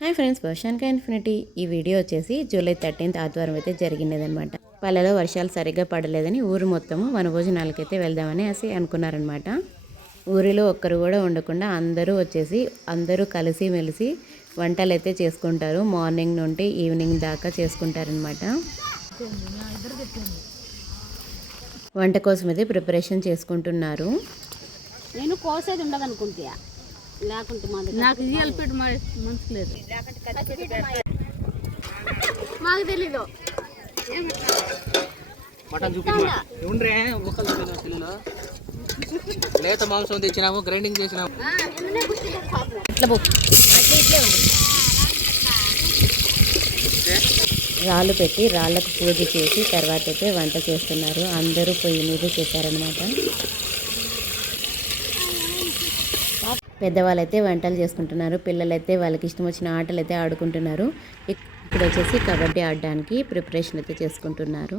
Hi friends భవిష్యానికి infinity. ఈ video వచ్చేసి జూలై థర్టీన్త్ ఆదివారం అయితే జరిగినదనమాట పల్లెలో వర్షాలు సరిగ్గా పడలేదని ఊరు మొత్తము వనభోజనాలకైతే వెళ్దామని అసి అనుకున్నారనమాట ఊరిలో ఒక్కరు కూడా ఉండకుండా అందరూ వచ్చేసి అందరూ కలిసి మెలిసి వంటలు అయితే చేసుకుంటారు. మార్నింగ్ నుండి ఈవినింగ్ దాకా చేసుకుంటారనమాట వంట కోసం అయితే ప్రిపరేషన్ చేసుకుంటున్నారు. నేను కోసేది ఉండదు అనుకుంటా లేకుంటే నాకు ఇయ్యాలి పెట్టు మా మనసుకు లేదు. మాకు తెలీదు. మటన్ లేత మాంసం తెచ్చినాము గ్రైండింగ్ చేసినాము. రాళ్ళు పెట్టి రాళ్ళకు పూజ చేసి తర్వాత అయితే వంట చేస్తున్నారు. అందరూ పొయ్యి మీద చేశారనమాట పెద్దవాళ్ళు అయితే వంటలు చేసుకుంటున్నారు. పిల్లలైతే వాళ్ళకి ఇష్టం వచ్చిన ఆటలు అయితే ఆడుకుంటున్నారు. ఇక్కడ వచ్చేసి కబడ్డీ ఆడడానికి ప్రిపరేషన్ అయితే చేసుకుంటున్నారు.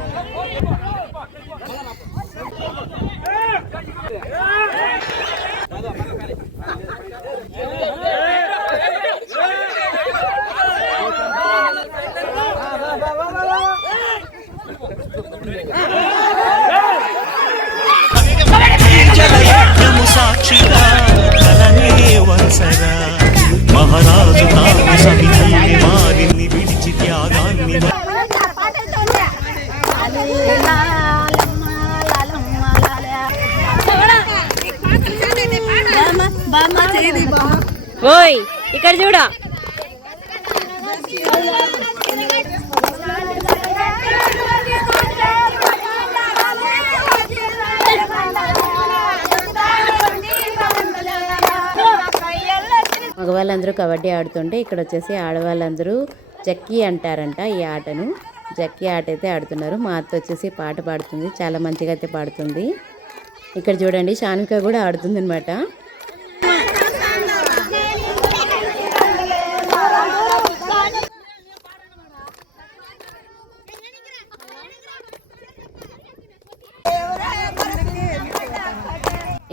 సాక్షిగా కలనే వరుసగా మహారాజు తాను సమితిని వారిని విడిచి త్యాగాన్ని ఓయ్ ఇక్కడ చూడా. మగవాళ్ళందరూ కబడ్డీ ఆడుతుంటే ఇక్కడ వచ్చేసి ఆడవాళ్ళందరూ జక్కీ అంటారంట ఈ ఆటను. జక్కీ ఆట అయితే ఆడుతున్నారు. మా అత్త వచ్చేసి పాట పాడుతుంది. చాలా మంచిగా అయితే పాడుతుంది. ఇక్కడ చూడండి షానుక కూడా ఆడుతుంది అనమాట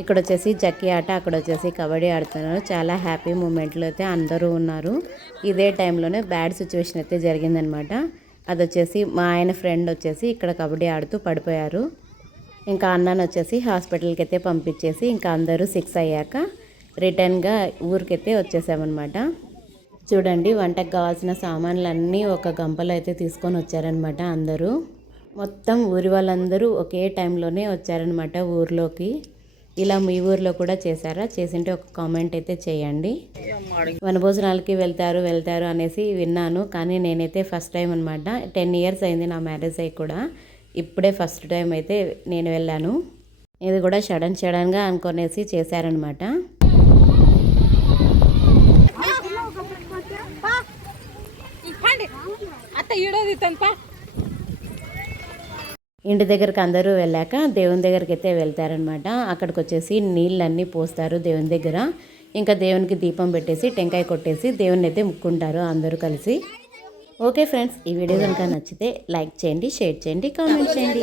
ఇక్కడ వచ్చేసి జక్కీ ఆట అక్కడ వచ్చేసి కబడ్డీ ఆడుతున్నారు. చాలా హ్యాపీ మూమెంట్లో అయితే అందరూ ఉన్నారు. ఇదే టైంలోనే బ్యాడ్ సిచ్యువేషన్ అయితే జరిగిందనమాట. అది వచ్చేసి మా ఆయన ఫ్రెండ్ వచ్చేసి ఇక్కడ కబడ్డీ ఆడుతూ పడిపోయారు. ఇంకా అన్నను వచ్చేసి హాస్పిటల్కి అయితే పంపించేసి ఇంకా అందరూ సిక్స్ అయ్యాక రిటర్న్గా ఊరికైతే వచ్చేసామన్నమాట చూడండి వంటకు కావాల్సిన సామాన్లన్నీ ఒక గంపలో అయితే తీసుకొని వచ్చారనమాట అందరూ. మొత్తం ఊరి వాళ్ళందరూ ఒకే టైంలోనే వచ్చారనమాట ఊర్లోకి. ఇలా మీ ఊర్లో కూడా చేశారా? చేసింటే ఒక కామెంట్ అయితే చేయండి. వనభోజనాలకి వెళ్తారు వెళ్తారు అనేసి విన్నాను. కానీ నేనైతే ఫస్ట్ టైం అనమాట టెన్ ఇయర్స్ అయింది నా మ్యారేజ్ అయ్యి కూడా. ఇప్పుడే ఫస్ట్ టైం అయితే నేను వెళ్ళాను. ఇది కూడా సడన్ సడన్గా అనుకునేసి చేశారనమాట అత్త ఈడోది తనప ఇంటి దగ్గరికి అందరూ వెళ్ళాక దేవుని దగ్గరికి అయితే వెళ్తారనమాట అక్కడికి వచ్చేసి నీళ్ళన్నీ పోస్తారు దేవుని దగ్గర. ఇంకా దేవునికి దీపం పెట్టేసి టెంకాయ కొట్టేసి దేవుని అయితే ముక్కుంటారు అందరూ కలిసి. ఓకే ఫ్రెండ్స్ ఈ వీడియో కనుక నచ్చితే లైక్ చేయండి షేర్ చేయండి కామెంట్ చేయండి.